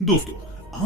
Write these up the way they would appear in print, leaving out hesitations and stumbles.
दोस्तों,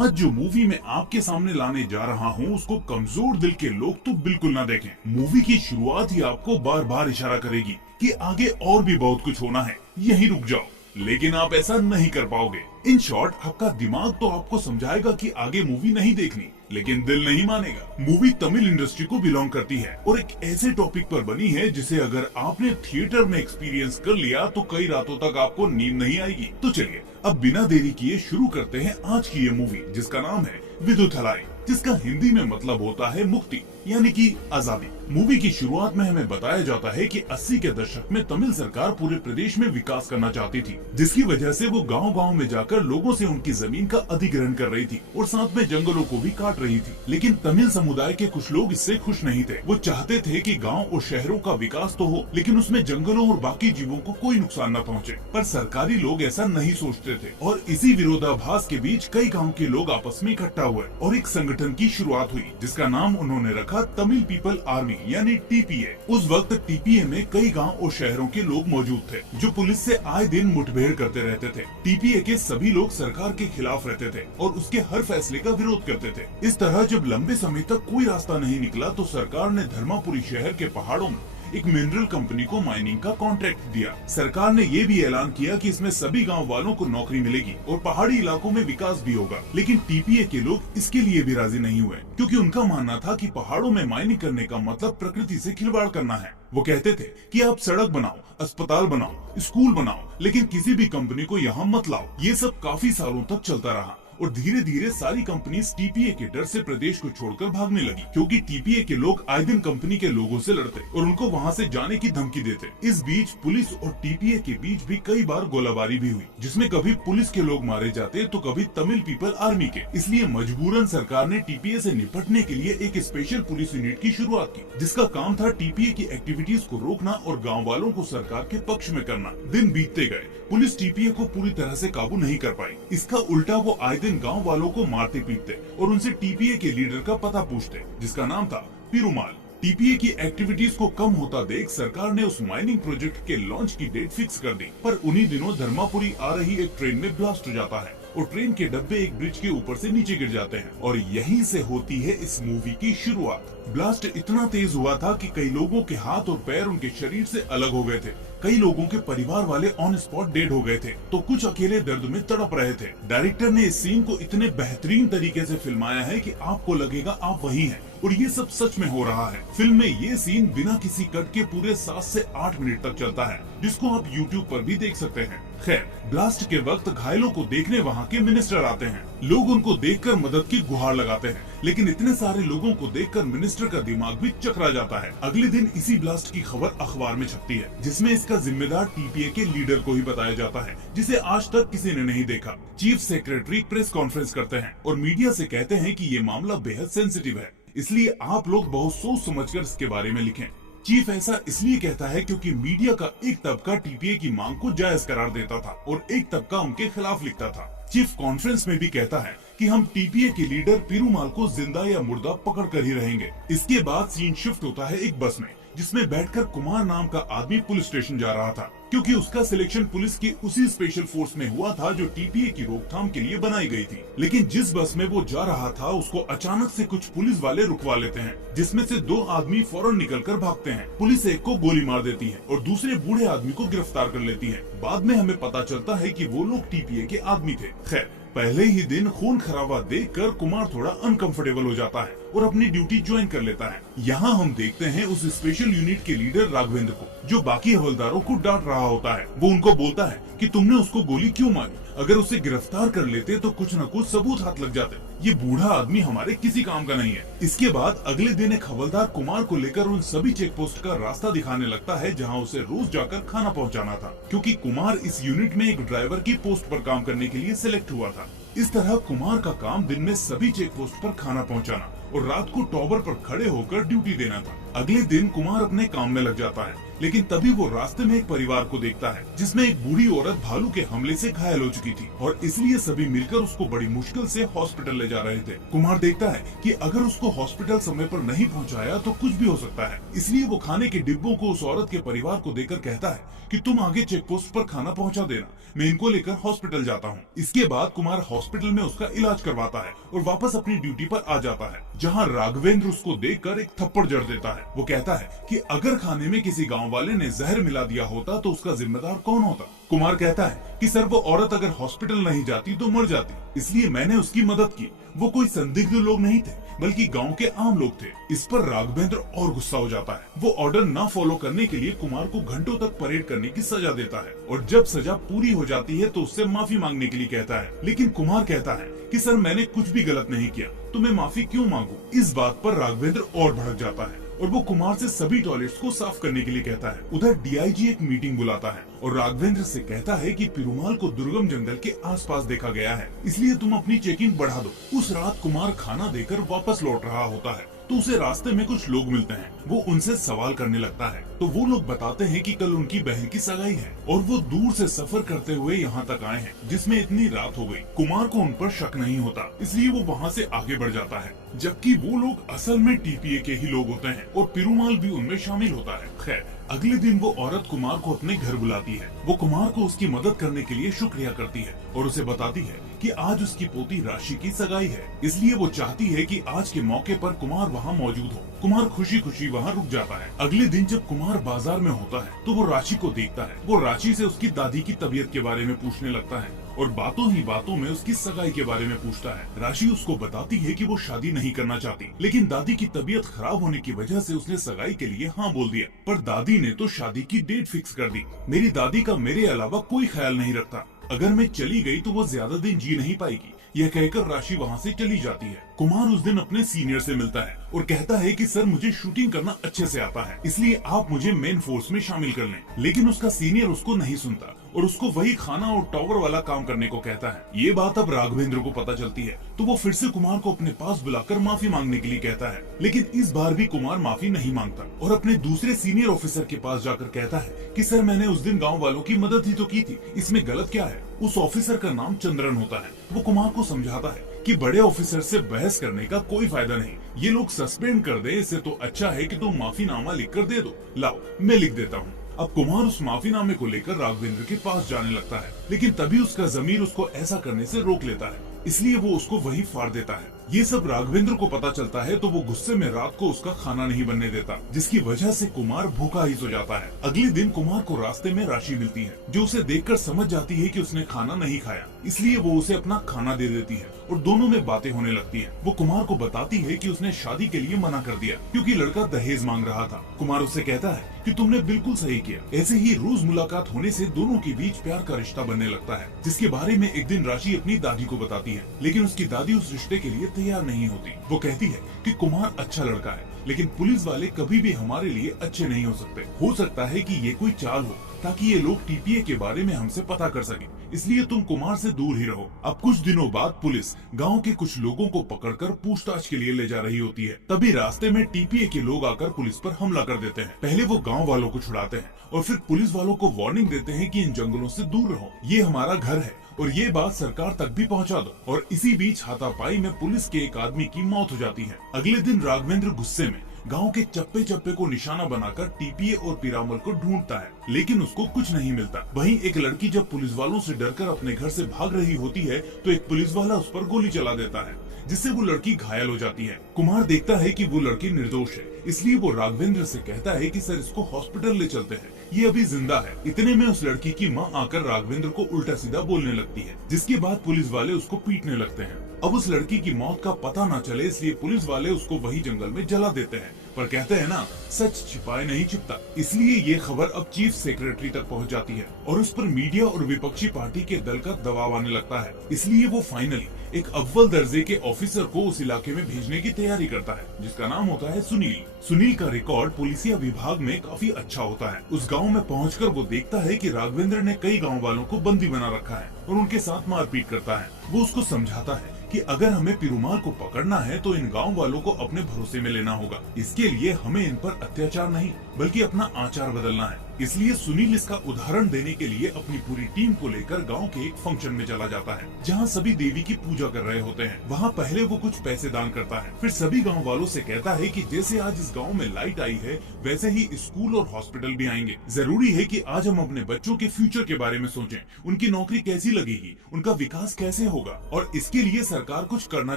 आज जो मूवी मैं आपके सामने लाने जा रहा हूँ उसको कमजोर दिल के लोग तो बिल्कुल ना देखें। मूवी की शुरुआत ही आपको बार बार इशारा करेगी कि आगे और भी बहुत कुछ होना है, यहीं रुक जाओ। लेकिन आप ऐसा नहीं कर पाओगे। इन शॉर्ट, आपका दिमाग तो आपको समझाएगा कि आगे मूवी नहीं देखनी, लेकिन दिल नहीं मानेगा। मूवी तमिल इंडस्ट्री को बिलोंग करती है और एक ऐसे टॉपिक पर बनी है जिसे अगर आपने थिएटर में एक्सपीरियंस कर लिया तो कई रातों तक आपको नींद नहीं आएगी। तो चलिए अब बिना देरी किए शुरू करते हैं आज की ये मूवी, जिसका नाम है विदुथलाई, जिसका हिंदी में मतलब होता है मुक्ति यानी कि आजादी। मूवी की शुरुआत में हमें बताया जाता है कि 80 के दशक में तमिल सरकार पूरे प्रदेश में विकास करना चाहती थी, जिसकी वजह से वो गांव-गांव में जाकर लोगों से उनकी जमीन का अधिग्रहण कर रही थी और साथ में जंगलों को भी काट रही थी। लेकिन तमिल समुदाय के कुछ लोग इससे खुश नहीं थे। वो चाहते थे कि गाँव और शहरों का विकास तो हो, लेकिन उसमें जंगलों और बाकी जीवों को कोई नुकसान न पहुँचे। पर सरकारी लोग ऐसा नहीं सोचते थे और इसी विरोधाभास के बीच कई गाँव के लोग आपस में इकट्ठा हुए और एक संगठन की शुरुआत हुई, जिसका नाम उन्होंने रखा तमिल पीपल आर्मी यानी टीपीए। उस वक्त टीपीए में कई गांव और शहरों के लोग मौजूद थे जो पुलिस से आए दिन मुठभेड़ करते रहते थे। टीपीए के सभी लोग सरकार के खिलाफ रहते थे और उसके हर फैसले का विरोध करते थे। इस तरह जब लंबे समय तक कोई रास्ता नहीं निकला तो सरकार ने धर्मापुरी शहर के पहाड़ों में एक मिनरल कंपनी को माइनिंग का कॉन्ट्रैक्ट दिया। सरकार ने ये भी ऐलान किया कि इसमें सभी गांव वालों को नौकरी मिलेगी और पहाड़ी इलाकों में विकास भी होगा। लेकिन टीपीए के लोग इसके लिए भी राजी नहीं हुए, क्योंकि उनका मानना था कि पहाड़ों में माइनिंग करने का मतलब प्रकृति से खिलवाड़ करना है। वो कहते थे कि आप सड़क बनाओ, अस्पताल बनाओ, स्कूल बनाओ, लेकिन किसी भी कंपनी को यहाँ मत लाओ। ये सब काफी सालों तक चलता रहा और धीरे धीरे सारी कंपनीज टीपीए के डर से प्रदेश को छोड़कर भागने लगी, क्योंकि टीपीए के लोग आए दिन कंपनी के लोगों से लड़ते और उनको वहां से जाने की धमकी देते। इस बीच पुलिस और टीपीए के बीच भी कई बार गोलाबारी भी हुई, जिसमें कभी पुलिस के लोग मारे जाते तो कभी तमिल पीपल आर्मी के। इसलिए मजबूरन सरकार ने टीपीए से निपटने के लिए एक स्पेशल पुलिस यूनिट की शुरुआत की, जिसका काम था टीपीए की एक्टिविटीज को रोकना और गाँव वालों को सरकार के पक्ष में करना। दिन बीतते गए, पुलिस टीपीए को पूरी तरह से काबू नहीं कर पाई। इसका उल्टा वो आए दिन गांव वालों को मारते पीटते और उनसे टीपीए के लीडर का पता पूछते, जिसका नाम था पेरुमाल। टीपीए की एक्टिविटीज को कम होता देख सरकार ने उस माइनिंग प्रोजेक्ट के लॉन्च की डेट फिक्स कर दी। पर उन्हीं दिनों धर्मापुरी आ रही एक ट्रेन में ब्लास्ट हो जाता है और ट्रेन के डब्बे एक ब्रिज के ऊपर से नीचे गिर जाते हैं और यहीं से होती है इस मूवी की शुरुआत। ब्लास्ट इतना तेज हुआ था कि कई लोगों के हाथ और पैर उनके शरीर से अलग हो गए थे। कई लोगों के परिवार वाले ऑन स्पॉट डेड हो गए थे तो कुछ अकेले दर्द में तड़प रहे थे। डायरेक्टर ने इस सीन को इतने बेहतरीन तरीके से फिल्माया है कि आपको लगेगा आप वही हैं और ये सब सच में हो रहा है। फिल्म में ये सीन बिना किसी कट के पूरे 7 से 8 मिनट तक चलता है, जिसको आप YouTube पर भी देख सकते हैं। खैर, ब्लास्ट के वक्त घायलों को देखने वहाँ के मिनिस्टर आते हैं। लोग उनको देखकर मदद की गुहार लगाते हैं, लेकिन इतने सारे लोगों को देखकर मिनिस्टर का दिमाग भी चकरा जाता है। अगले दिन इसी ब्लास्ट की खबर अखबार में छपती है, जिसमें इसका जिम्मेदार टीपीए के लीडर को ही बताया जाता है, जिसे आज तक किसी ने नहीं देखा। चीफ सेक्रेटरी प्रेस कॉन्फ्रेंस करते हैं और मीडिया से कहते हैं कि ये मामला बेहद सेंसिटिव है, इसलिए आप लोग बहुत सोच समझकर इसके बारे में लिखें। चीफ ऐसा इसलिए कहता है क्योंकि मीडिया का एक तबका टीपीए की मांग को जायज करार देता था और एक तबका उनके खिलाफ लिखता था। चीफ कॉन्फ्रेंस में भी कहता है कि हम टीपीए के लीडर पेरुमाल को जिंदा या मुर्दा पकड़ कर ही रहेंगे। इसके बाद सीन शिफ्ट होता है एक बस में, जिसमें बैठकर कुमार नाम का आदमी पुलिस स्टेशन जा रहा था, क्योंकि उसका सिलेक्शन पुलिस की उसी स्पेशल फोर्स में हुआ था जो टीपीए की रोकथाम के लिए बनाई गई थी। लेकिन जिस बस में वो जा रहा था उसको अचानक से कुछ पुलिस वाले रुकवा लेते हैं, जिसमें से 2 आदमी फौरन निकलकर भागते हैं। पुलिस एक को गोली मार देती है और दूसरे बूढ़े आदमी को गिरफ्तार कर लेती है। बाद में हमें पता चलता है कि वो लोग टीपीए के आदमी थे। खैर, पहले ही दिन खून खराबा देखकर कुमार थोड़ा अनकंफर्टेबल हो जाता है और अपनी ड्यूटी ज्वाइन कर लेता है। यहाँ हम देखते हैं उस स्पेशल यूनिट के लीडर राघवेंद्र को, जो बाकी हवलदारों को डांट रहा होता है। वो उनको बोलता है कि तुमने उसको गोली क्यों मारी? अगर उसे गिरफ्तार कर लेते तो कुछ न कुछ सबूत हाथ लग जाते। ये बूढ़ा आदमी हमारे किसी काम का नहीं है। इसके बाद अगले दिन एक हवलदार कुमार को लेकर उन सभी चेक पोस्ट का रास्ता दिखाने लगता है जहाँ उसे रोज जाकर खाना पहुँचाना था, क्योंकि कुमार इस यूनिट में एक ड्राइवर की पोस्ट पर काम करने के लिए सिलेक्ट हुआ था। इस तरह कुमार का काम दिन में सभी चेक पोस्ट पर खाना पहुंचाना और रात को टॉवर पर खड़े होकर ड्यूटी देना था। अगले दिन कुमार अपने काम में लग जाता है, लेकिन तभी वो रास्ते में एक परिवार को देखता है जिसमें एक बूढ़ी औरत भालू के हमले से घायल हो चुकी थी और इसलिए सभी मिलकर उसको बड़ी मुश्किल से हॉस्पिटल ले जा रहे थे। कुमार देखता है कि अगर उसको हॉस्पिटल समय पर नहीं पहुंचाया तो कुछ भी हो सकता है, इसलिए वो खाने के डिब्बों को उस औरत के परिवार को देकर कहता है कि तुम आगे चेक पोस्ट पर खाना पहुंचा देना, मैं इनको लेकर हॉस्पिटल जाता हूँ। इसके बाद कुमार हॉस्पिटल में उसका इलाज करवाता है और वापस अपनी ड्यूटी पर आ जाता है, जहाँ राघवेंद्र उसको देखकर एक थप्पड़ जड़ देता है। वो कहता है कि अगर खाने में किसी गाँव वाले ने जहर मिला दिया होता तो उसका जिम्मेदार कौन होता। कुमार कहता है कि सर वो औरत अगर हॉस्पिटल नहीं जाती तो मर जाती, इसलिए मैंने उसकी मदद की। वो कोई संदिग्ध लोग नहीं थे बल्कि गांव के आम लोग थे। इस पर राघवेंद्र और गुस्सा हो जाता है। वो ऑर्डर ना फॉलो करने के लिए कुमार को घंटों तक परेड करने की सजा देता है और जब सजा पूरी हो जाती है तो उससे माफी मांगने के लिए कहता है, लेकिन कुमार कहता है कि सर मैंने कुछ भी गलत नहीं किया तो मैं माफी क्यों मांगू। इस बात पर राघवेंद्र और भड़क जाता है और वो कुमार से सभी टॉयलेट्स को साफ करने के लिए कहता है। उधर डीआईजी एक मीटिंग बुलाता है और राघवेंद्र से कहता है कि पेरुमाल को दुर्गम जंगल के आसपास देखा गया है, इसलिए तुम अपनी चेकिंग बढ़ा दो। उस रात कुमार खाना देकर वापस लौट रहा होता है तो उसे रास्ते में कुछ लोग मिलते हैं। वो उनसे सवाल करने लगता है तो वो लोग बताते हैं कि कल उनकी बहन की सगाई है और वो दूर से सफर करते हुए यहाँ तक आए हैं जिसमें इतनी रात हो गई। कुमार को उन पर शक नहीं होता, इसलिए वो वहाँ से आगे बढ़ जाता है, जबकि वो लोग असल में टीपीए के ही लोग होते हैं और पेरुमाल भी उनमें शामिल होता है। खैर अगले दिन वो औरत कुमार को अपने घर बुलाती है। वो कुमार को उसकी मदद करने के लिए शुक्रिया करती है और उसे बताती है कि आज उसकी पोती राशि की सगाई है, इसलिए वो चाहती है कि आज के मौके पर कुमार वहाँ मौजूद हो। कुमार खुशी खुशी वहाँ रुक जाता है। अगले दिन जब कुमार बाजार में होता है तो वो राशि को देखता है। वो राशि से उसकी दादी की तबीयत के बारे में पूछने लगता है और बातों ही बातों में उसकी सगाई के बारे में पूछता है। राशि उसको बताती है कि वो शादी नहीं करना चाहती, लेकिन दादी की तबीयत खराब होने की वजह से उसने सगाई के लिए हाँ बोल दिया, पर दादी ने तो शादी की डेट फिक्स कर दी। मेरी दादी का मेरे अलावा कोई ख्याल नहीं रखता, अगर मैं चली गई तो वो ज्यादा दिन जी नहीं पाएगी। यह कहकर राशि वहाँ से चली जाती है। कुमार उस दिन अपने सीनियर से मिलता है और कहता है कि सर मुझे शूटिंग करना अच्छे से आता है, इसलिए आप मुझे मेन फोर्स में शामिल कर लें। लेकिन उसका सीनियर उसको नहीं सुनता और उसको वही खाना और टावर वाला काम करने को कहता है। ये बात अब राघवेंद्र को पता चलती है तो वो फिर से कुमार को अपने पास बुलाकर माफी मांगने के लिए कहता है, लेकिन इस बार भी कुमार माफी नहीं मांगता और अपने दूसरे सीनियर ऑफिसर के पास जाकर कहता है कि सर मैंने उस दिन गाँव वालों की मदद ही तो की थी, इसमें गलत क्या है। उस ऑफिसर का नाम चंद्रन होता है। वो कुमार को समझाता है कि बड़े ऑफिसर से बहस करने का कोई फायदा नहीं, ये लोग सस्पेंड कर दे, इससे तो अच्छा है कि तुम माफीनामा लिख कर दे दो। लाओ मैं लिख देता हूँ। अब कुमार उस माफीनामे को लेकर राघवेंद्र के पास जाने लगता है, लेकिन तभी उसका जमीर उसको ऐसा करने से रोक लेता है, इसलिए वो उसको वही फाड़ देता है। ये सब राघवेंद्र को पता चलता है तो वो गुस्से में रात को उसका खाना नहीं बनने देता, जिसकी वजह से कुमार भूखा ही सो जाता है। अगले दिन कुमार को रास्ते में राशि मिलती है, जो उसे देखकर समझ जाती है कि उसने खाना नहीं खाया, इसलिए वो उसे अपना खाना दे देती है और दोनों में बातें होने लगती हैं। वो कुमार को बताती है कि उसने शादी के लिए मना कर दिया क्योंकि लड़का दहेज मांग रहा था। कुमार उससे कहता है कि तुमने बिल्कुल सही किया। ऐसे ही रोज मुलाकात होने से दोनों के बीच प्यार का रिश्ता बनने लगता है, जिसके बारे में एक दिन राशि अपनी दादी को बताती है, लेकिन उसकी दादी उस रिश्ते के लिए तैयार नहीं होती। वो कहती है कि कुमार अच्छा लड़का है, लेकिन पुलिस वाले कभी भी हमारे लिए अच्छे नहीं हो सकते। हो सकता है कि ये कोई चाल हो ताकि ये लोग टीपीए के बारे में हमसे पता कर सके, इसलिए तुम कुमार से दूर ही रहो। अब कुछ दिनों बाद पुलिस गांव के कुछ लोगों को पकड़कर पूछताछ के लिए ले जा रही होती है। तभी रास्ते में टीपीए के लोग आकर पुलिस पर हमला कर देते हैं। पहले वो गांव वालों को छुड़ाते हैं और फिर पुलिस वालों को वार्निंग देते हैं कि इन जंगलों से दूर रहो, ये हमारा घर है और ये बात सरकार तक भी पहुंचा दो। और इसी बीच हाथापाई में पुलिस के एक आदमी की मौत हो जाती है। अगले दिन राघवेंद्र गुस्से में गांव के चप्पे चप्पे को निशाना बनाकर टीपीए और पीरामल को ढूंढता है, लेकिन उसको कुछ नहीं मिलता। वहीं एक लड़की जब पुलिस वालों से डरकर अपने घर से भाग रही होती है तो एक पुलिस वाला उस पर गोली चला देता है, जिससे वो लड़की घायल हो जाती है। कुमार देखता है कि वो लड़की निर्दोष है, इसलिए वो राघवेंद्र से कहता है कि सर इसको हॉस्पिटल ले चलते हैं, ये अभी जिंदा है। इतने में उस लड़की की माँ आकर राघवेंद्र को उल्टा सीधा बोलने लगती है, जिसके बाद पुलिस वाले उसको पीटने लगते हैं। अब उस लड़की की मौत का पता न चले इसलिए पुलिस वाले उसको वही जंगल में जला देते हैं, पर कहते हैं ना सच छिपाए नहीं छिपता, इसलिए ये खबर अब चीफ सेक्रेटरी तक पहुंच जाती है और उस पर मीडिया और विपक्षी पार्टी के दल का दबाव आने लगता है। इसलिए वो फाइनली एक अव्वल दर्जे के ऑफिसर को उस इलाके में भेजने की तैयारी करता है, जिसका नाम होता है सुनील। सुनील का रिकॉर्ड पुलिसिया विभाग में काफी अच्छा होता है। उस गांव में पहुंचकर वो देखता है कि राघवेंद्र ने कई गांव वालों को बंदी बना रखा है और उनके साथ मारपीट करता है। वो उसको समझाता है कि अगर हमें पिरूमाल को पकड़ना है तो इन गांव वालों को अपने भरोसे में लेना होगा। इसके लिए हमें इन पर अत्याचार नहीं बल्कि अपना आचार बदलना है। इसलिए सुनील इसका उदाहरण देने के लिए अपनी पूरी टीम को लेकर गांव के एक फंक्शन में चला जाता है जहां सभी देवी की पूजा कर रहे होते हैं। वहां पहले वो कुछ पैसे दान करता है, फिर सभी गांव वालों से कहता है कि जैसे आज इस गांव में लाइट आई है वैसे ही स्कूल और हॉस्पिटल भी आएंगे। जरूरी है कि आज हम अपने बच्चों के फ्यूचर के बारे में सोचें, उनकी नौकरी कैसी लगेगी, उनका विकास कैसे होगा, और इसके लिए सरकार कुछ करना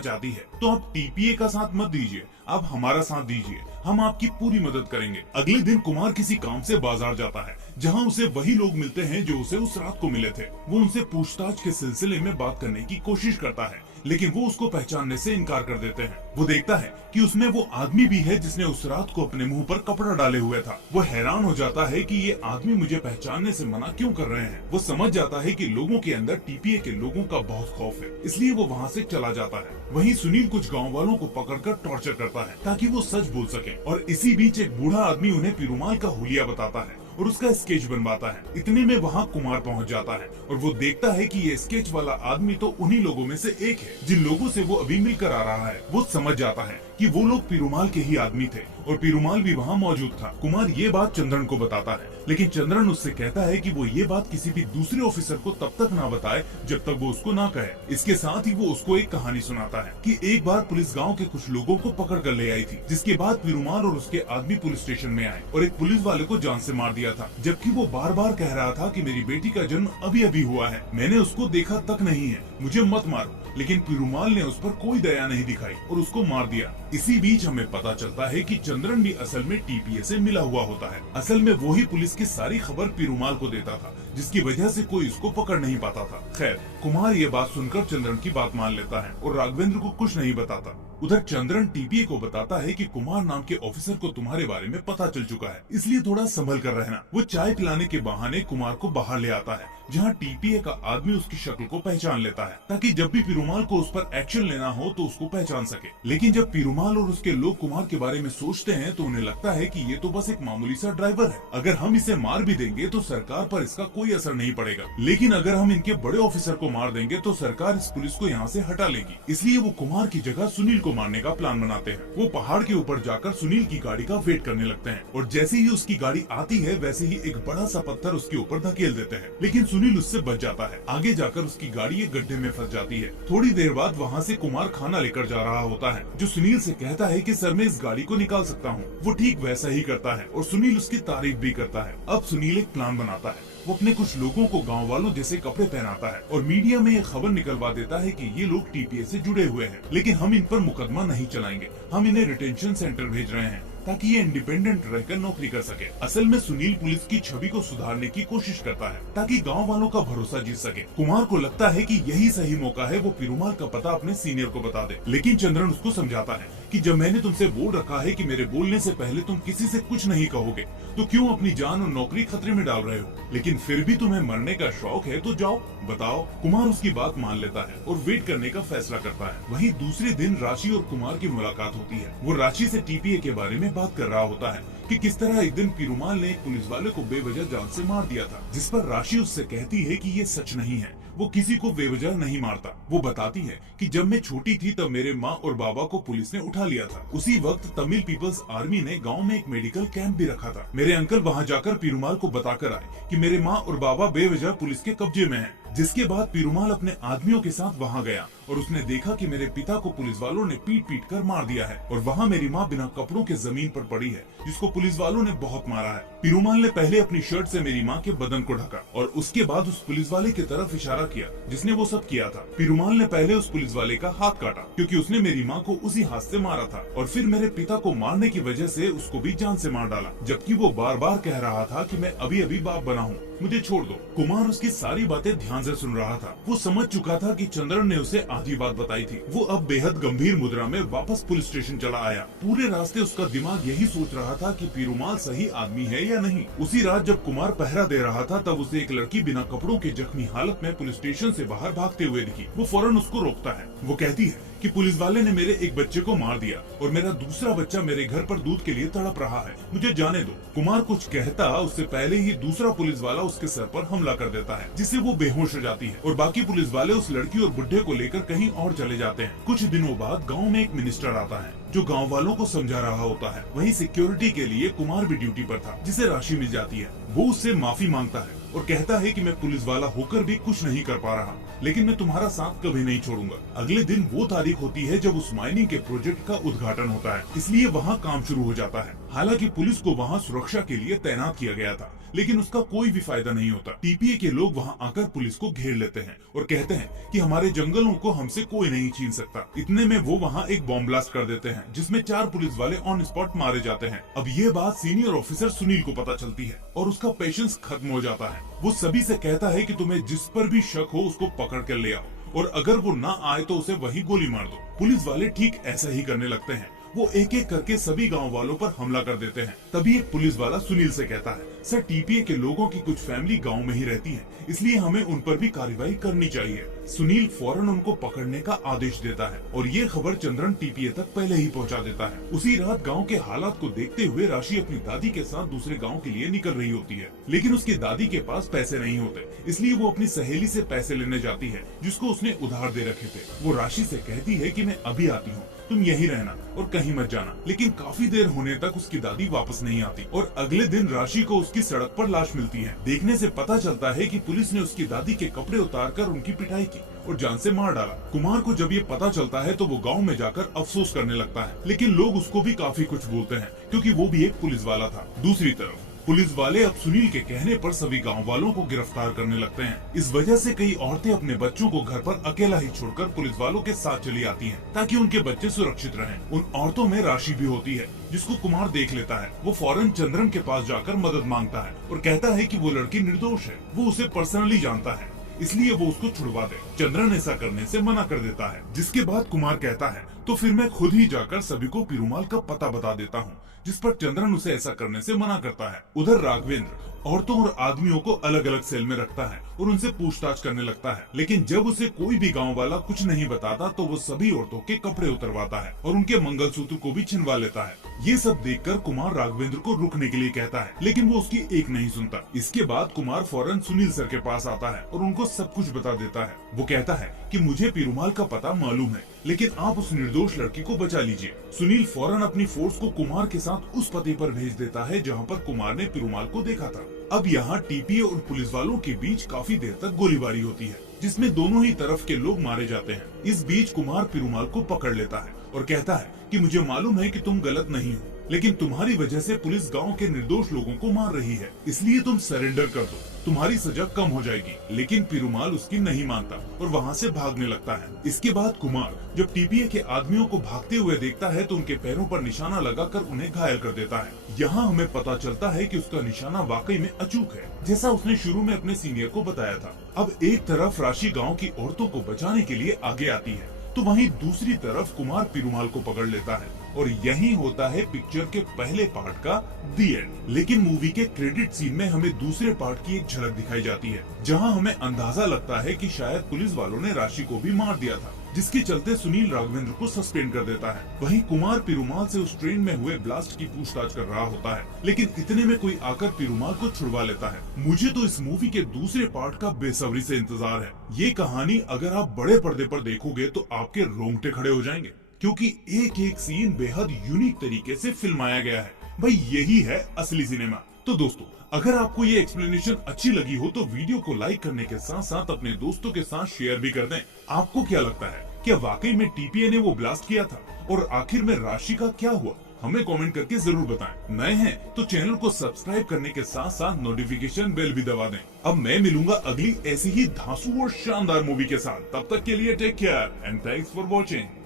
चाहती है। तो आप टीपीए का साथ मत दीजिए, आप हमारा साथ दीजिए, हम आपकी पूरी मदद करेंगे। अगले दिन कुमार किसी काम से बाजार जाता है जहां उसे वही लोग मिलते हैं जो उसे उस रात को मिले थे। वो उनसे पूछताछ के सिलसिले में बात करने की कोशिश करता है लेकिन वो उसको पहचानने से इनकार कर देते हैं। वो देखता है कि उसमें वो आदमी भी है जिसने उस रात को अपने मुंह पर कपड़ा डाले हुए था। वो हैरान हो जाता है कि ये आदमी मुझे पहचानने से मना क्यों कर रहे हैं। वो समझ जाता है कि लोगों के अंदर टीपीए के लोगों का बहुत खौफ है, इसलिए वो वहाँ से चला जाता है। वहीं सुनील कुछ गाँव वालों को पकड़कर टॉर्चर करता है ताकि वो सच बोल सके, और इसी बीच एक बूढ़ा आदमी उन्हें पिरूमाल का हुलिया बताता है और उसका स्केच बनवाता है। इतने में वहाँ कुमार पहुँच जाता है और वो देखता है कि ये स्केच वाला आदमी तो उन्हीं लोगों में से एक है जिन लोगों से वो अभी मिलकर आ रहा है। वो समझ जाता है कि वो लोग पिरूमाल के ही आदमी थे और पिरूमाल भी वहाँ मौजूद था। कुमार ये बात चंद्रन को बताता है लेकिन चंद्रन उससे कहता है कि वो ये बात किसी भी दूसरे ऑफिसर को तब तक ना बताए जब तक वो उसको ना कहे। इसके साथ ही वो उसको एक कहानी सुनाता है कि एक बार पुलिस गांव के कुछ लोगों को पकड़ कर ले आई थी, जिसके बाद पिरूमाल और उसके आदमी पुलिस स्टेशन में आए और एक पुलिस वाले को जान से मार दिया था, जबकि वो बार बार कह रहा था कि मेरी बेटी का जन्म अभी अभी हुआ है, मैंने उसको देखा तक नहीं है, मुझे मत मारो। लेकिन पिरूमाल ने उस पर कोई दया नहीं दिखाई और उसको मार दिया। इसी बीच हमें पता चलता है कि चंद्रन भी असल में टीपीए से मिला हुआ होता है। असल में वो ही पुलिस की सारी खबर पिरूमाल को देता था, जिसकी वजह से कोई इसको पकड़ नहीं पाता था। खैर, कुमार ये बात सुनकर चंद्रन की बात मान लेता है और राघवेंद्र को कुछ नहीं बताता। उधर चंद्रन टीपीए को बताता है कि कुमार नाम के ऑफिसर को तुम्हारे बारे में पता चल चुका है, इसलिए थोड़ा संभल कर रहना। वो चाय पिलाने के बहाने कुमार को बाहर ले आता है जहाँ टीपीए का आदमी उसकी शक्ल को पहचान लेता है ताकि जब भी पिरूमाल को उस पर एक्शन लेना हो तो उसको पहचान सके। लेकिन जब पिरूमाल और उसके लोग कुमार के बारे में सोचते हैं तो उन्हें लगता है कि ये तो बस एक मामूली सा ड्राइवर है, अगर हम इसे मार भी देंगे तो सरकार पर इसका कोई असर नहीं पड़ेगा, लेकिन अगर हम इनके बड़े ऑफिसर को मार देंगे तो सरकार इस पुलिस को यहाँ से हटा लेगी। इसलिए वो कुमार की जगह सुनील को मारने का प्लान बनाते हैं। वो पहाड़ के ऊपर जाकर सुनील की गाड़ी का वेट करने लगते हैं और जैसे ही उसकी गाड़ी आती है वैसे ही एक बड़ा सा पत्थर उसके ऊपर धकेल देते हैं, लेकिन सुनील उससे बच जाता है। आगे जाकर उसकी गाड़ी एक गड्ढे में फंस जाती है। थोड़ी देर बाद वहाँ से कुमार खाना लेकर जा रहा होता है, जो सुनील से कहता है कि सर मैं इस गाड़ी को निकाल सकता हूँ। वो ठीक वैसा ही करता है और सुनील उसकी तारीफ भी करता है। अब सुनील एक प्लान बनाता है। वो अपने कुछ लोगों को गांव वालों जैसे कपड़े पहनाता है और मीडिया में ये खबर निकलवा देता है कि ये लोग टीपीए से जुड़े हुए हैं, लेकिन हम इन पर मुकदमा नहीं चलाएंगे, हम इन्हें रिटेंशन सेंटर भेज रहे हैं ताकि ये इंडिपेंडेंट रहकर नौकरी कर सके। असल में सुनील पुलिस की छवि को सुधारने की कोशिश करता है ताकि गांव वालों का भरोसा जीत सके। कुमार को लगता है कि यही सही मौका है वो पिरूमाल का पता अपने सीनियर को बता दे, लेकिन चंद्रन उसको समझाता है कि जब मैंने तुमसे बोल रखा है कि मेरे बोलने से पहले तुम किसी से कुछ नहीं कहोगे तो क्यों अपनी जान और नौकरी खतरे में डाल रहे हो, लेकिन फिर भी तुम्हें मरने का शौक है तो जाओ बताओ। कुमार उसकी बात मान लेता है और वेट करने का फैसला करता है। वहीं दूसरे दिन राशि और कुमार की मुलाकात होती है। वो राशि से टीपीए के बारे में बात कर रहा होता है कि किस तरह एक दिन पिरूमाल ने एक पुलिस वाले को बेवजह जान से मार दिया था, जिस पर राशि उससे कहती है कि ये सच नहीं है, वो किसी को बेवजह नहीं मारता। वो बताती है कि जब मैं छोटी थी तब मेरे माँ और बाबा को पुलिस ने उठा लिया था। उसी वक्त तमिल पीपल्स आर्मी ने गांव में एक मेडिकल कैंप भी रखा था। मेरे अंकल वहां जाकर पिरूमाल को बताकर आए कि मेरे माँ और बाबा बेवजह पुलिस के कब्जे में हैं। जिसके बाद पिरूमाल अपने आदमियों के साथ वहां गया और उसने देखा कि मेरे पिता को पुलिस वालों ने पीट पीट कर मार दिया है और वहां मेरी माँ बिना कपड़ों के जमीन पर पड़ी है, जिसको पुलिस वालों ने बहुत मारा है। पिरूमाल ने पहले अपनी शर्ट से मेरी माँ के बदन को ढका और उसके बाद उस पुलिस वाले की तरफ इशारा किया जिसने वो सब किया था। पिरूमाल ने पहले उस पुलिस वाले का हाथ काटा क्योंकि उसने मेरी माँ को उसी हाथ से मारा था और फिर मेरे पिता को मारने की वजह से उसको भी जान से मार डाला, जबकि वो बार बार कह रहा था कि मैं अभी अभी बाप बना हूँ, मुझे छोड़ दो। कुमार उसकी सारी बातें ध्यान से सुन रहा था। वो समझ चुका था कि चंद्रन ने उसे आधी बात बताई थी। वो अब बेहद गंभीर मुद्रा में वापस पुलिस स्टेशन चला आया। पूरे रास्ते उसका दिमाग यही सोच रहा था कि पिरूमाल सही आदमी है या नहीं। उसी रात जब कुमार पहरा दे रहा था तब उसे एक लड़की बिना कपड़ों के जख्मी हालत में पुलिस स्टेशन से बाहर भागते हुए दिखी। वो फौरन उसको रोकता है। वो कहती है कि पुलिस वाले ने मेरे एक बच्चे को मार दिया और मेरा दूसरा बच्चा मेरे घर पर दूध के लिए तड़प रहा है, मुझे जाने दो। कुमार कुछ कहता उससे पहले ही दूसरा पुलिस वाला उसके सर पर हमला कर देता है, जिससे वो बेहोश हो जाती है और बाकी पुलिस वाले उस लड़की और बुढ़े को लेकर कहीं और चले जाते हैं। कुछ दिनों बाद गाँव में एक मिनिस्टर आता है जो गाँव वालों को समझा रहा होता है। वहीं सिक्योरिटी के लिए कुमार भी ड्यूटी पर था, जिसे राशि मिल जाती है। वो उससे माफी मांगता है और कहता है कि मैं पुलिस वाला होकर भी कुछ नहीं कर पा रहा, लेकिन मैं तुम्हारा साथ कभी नहीं छोड़ूंगा। अगले दिन वो तारीख होती है जब उस माइनिंग के प्रोजेक्ट का उद्घाटन होता है, इसलिए वहाँ काम शुरू हो जाता है। हालांकि पुलिस को वहाँ सुरक्षा के लिए तैनात किया गया था, लेकिन उसका कोई भी फायदा नहीं होता। टीपीए के लोग वहाँ आकर पुलिस को घेर लेते हैं और कहते हैं कि हमारे जंगलों को हमसे कोई नहीं छीन सकता। इतने में वो वहाँ एक बॉम्ब ब्लास्ट कर देते हैं, जिसमें 4 पुलिस वाले ऑन स्पॉट मारे जाते हैं। अब ये बात सीनियर ऑफिसर सुनील को पता चलती है और उसका पेशेंस खत्म हो जाता है। वो सभी से कहता है कि तुम्हें जिस पर भी शक हो उसको पकड़ कर ले आओ और अगर वो ना आए तो उसे वही गोली मार दो। पुलिस वाले ठीक ऐसा ही करने लगते हैं। वो एक एक करके सभी गांव वालों पर हमला कर देते हैं। तभी एक पुलिस वाला सुनील से कहता है, सर टीपीए के लोगों की कुछ फैमिली गांव में ही रहती है, इसलिए हमें उन पर भी कार्रवाई करनी चाहिए। सुनील फौरन उनको पकड़ने का आदेश देता है और ये खबर चंद्रन टीपीए तक पहले ही पहुंचा देता है। उसी रात गांव के हालात को देखते हुए राशि अपनी दादी के साथ दूसरे गांव के लिए निकल रही होती है, लेकिन उसकी दादी के पास पैसे नहीं होते, इसलिए वो अपनी सहेली से पैसे लेने जाती है जिसको उसने उधार दे रखे थे। वो राशि से कहती है कि मैं अभी आती हूँ, तुम यहीं रहना और कहीं मत जाना। लेकिन काफी देर होने तक उसकी दादी वापस नहीं आती और अगले दिन राशि को उसकी सड़क पर लाश मिलती है। देखने से पता चलता है कि पुलिस ने उसकी दादी के कपड़े उतारकर उनकी पिटाई की और जान से मार डाला। कुमार को जब ये पता चलता है तो वो गांव में जाकर अफसोस करने लगता है, लेकिन लोग उसको भी काफी कुछ बोलते हैं क्योंकि वो भी एक पुलिस वाला था। दूसरी तरफ पुलिस वाले अब सुनील के कहने पर सभी गांव वालों को गिरफ्तार करने लगते हैं। इस वजह से कई औरतें अपने बच्चों को घर पर अकेला ही छोड़कर पुलिस वालों के साथ चली आती हैं, ताकि उनके बच्चे सुरक्षित रहें। उन औरतों में राशि भी होती है, जिसको कुमार देख लेता है। वो फौरन चंद्रन के पास जाकर मदद मांगता है और कहता है कि वो लड़की निर्दोष है, वो उसे पर्सनली जानता है, इसलिए वो उसको छुड़वा दे। चंद्रन ऐसा करने से मना कर देता है, जिसके बाद कुमार कहता है, तो फिर मैं खुद ही जाकर सभी को पीरूमाल का पता बता देता हूँ, जिस पर चंद्रन उसे ऐसा करने से मना करता है। उधर राघवेंद्र औरतों और आदमियों को अलग अलग सेल में रखता है और उनसे पूछताछ करने लगता है, लेकिन जब उसे कोई भी गांव वाला कुछ नहीं बताता तो वो सभी औरतों के कपड़े उतरवाता है और उनके मंगलसूत्र को भी छिनवा लेता है। ये सब देखकर कुमार राघवेंद्र को रुकने के लिए कहता है, लेकिन वो उसकी एक नहीं सुनता। इसके बाद कुमार फौरन सुनील सर के पास आता है और उनको सब कुछ बता देता है। वो कहता है कि मुझे पीरूमाल का पता मालूम है, लेकिन आप उस निर्दोष लड़की को बचा लीजिए। सुनील फौरन अपनी फोर्स को कुमार के साथ उस पते पर भेज देता है जहाँ पर कुमार ने पीरूमाल को देखा था। अब यहाँ टीपीए और पुलिस वालों के बीच काफी देर तक गोलीबारी होती है, जिसमें दोनों ही तरफ के लोग मारे जाते हैं। इस बीच कुमार पीरूमाल को पकड़ लेता है और कहता है कि मुझे मालूम है कि तुम गलत नहीं हो, लेकिन तुम्हारी वजह से पुलिस गांव के निर्दोष लोगों को मार रही है, इसलिए तुम सरेंडर कर दो, तुम्हारी सजा कम हो जाएगी। लेकिन पीरूमाल उसकी नहीं मानता और वहाँ से भागने लगता है। इसके बाद कुमार जब टीपीए के आदमियों को भागते हुए देखता है तो उनके पैरों पर निशाना लगाकर उन्हें घायल कर देता है। यहाँ हमें पता चलता है कि उसका निशाना वाकई में अचूक है, जैसा उसने शुरू में अपने सीनियर को बताया था। अब एक तरफ राशि गाँव की औरतों को बचाने के लिए आगे आती है, तो वहीं दूसरी तरफ कुमार पीरूमाल को पकड़ लेता है और यही होता है पिक्चर के पहले पार्ट का दी एंड। लेकिन मूवी के क्रेडिट सीन में हमें दूसरे पार्ट की एक झलक दिखाई जाती है, जहां हमें अंदाजा लगता है कि शायद पुलिस वालों ने राशि को भी मार दिया था, जिसके चलते सुनील राघवेंद्र को सस्पेंड कर देता है। वहीं कुमार पीरूमाल से उस ट्रेन में हुए ब्लास्ट की पूछताछ कर रहा होता है, लेकिन इतने में कोई आकर पीरूमाल को छुड़वा लेता है। मुझे तो इस मूवी के दूसरे पार्ट का बेसब्री से इंतजार है। ये कहानी अगर आप बड़े पर्दे पर देखोगे तो आपके रोंगटे खड़े हो जाएंगे, क्योंकि एक एक सीन बेहद यूनिक तरीके से फिल्माया गया है। भाई यही है असली सिनेमा। तो दोस्तों, अगर आपको ये एक्सप्लेनेशन अच्छी लगी हो तो वीडियो को लाइक करने के साथ साथ अपने दोस्तों के साथ शेयर भी कर दें। आपको क्या लगता है, क्या वाकई में टीपीए ने वो ब्लास्ट किया था और आखिर में राशि का क्या हुआ? हमें कमेंट करके जरूर बताएं। नए हैं तो चैनल को सब्सक्राइब करने के साथ साथ नोटिफिकेशन बेल भी दबा दें। अब मैं मिलूंगा अगली ऐसी ही धांसू और शानदार मूवी के साथ। तब तक के लिए take care and thanks for watching.